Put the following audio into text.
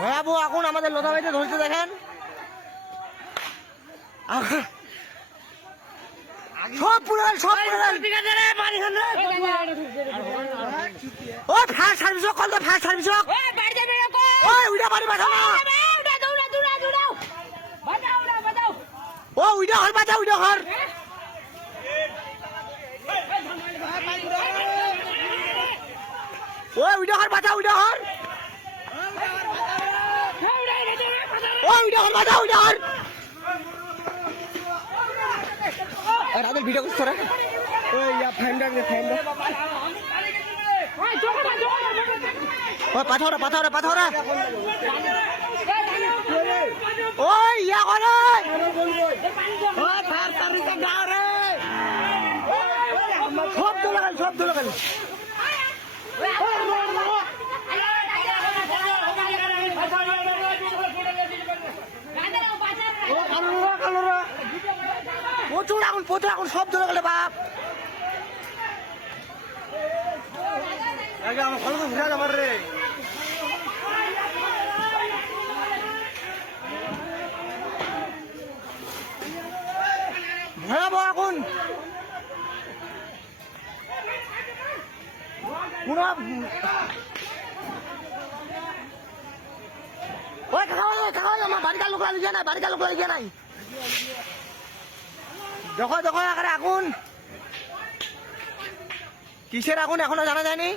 ভয়াবহ আগুন আমাদের লোধাবাড়িতে ধরছে দেখেন। সব পুরো সব ও ফায়ার সার্ভিস কল দে, ফায়ার সার্ভিস ওই উইডা বাড়ি বাঁচাও না, ও উইডা হর বাঁচা, উইডা হর ও উইডা হর বাঁচা, উইডা হর ও উইডা হর বাঁচা, উইডা হর রাতের ভিডিও করছ রে ওই ফ্যান্ডার ও পাথর পাথর পাথর ওই ইয়া করে ও ফায়ার সার্ভিসের গাও রে সব তো লাগাল, সব তো লাগাল প্রচুর আগুন, প্রচুর আগুন, সব ধরে গেলে বাপ আগে আমার ভালো ঘুরা আমার রে ভয়াবহ আগুন পুরো ওই খাওয়া আমার বাড়িটা লোক লাগিয়ে নাই, বাড়িটা লোক লাগিয়ে নাই দেখো দেখো আকারে আগুন, কিসের আগুন এখনো জানা যায়নি।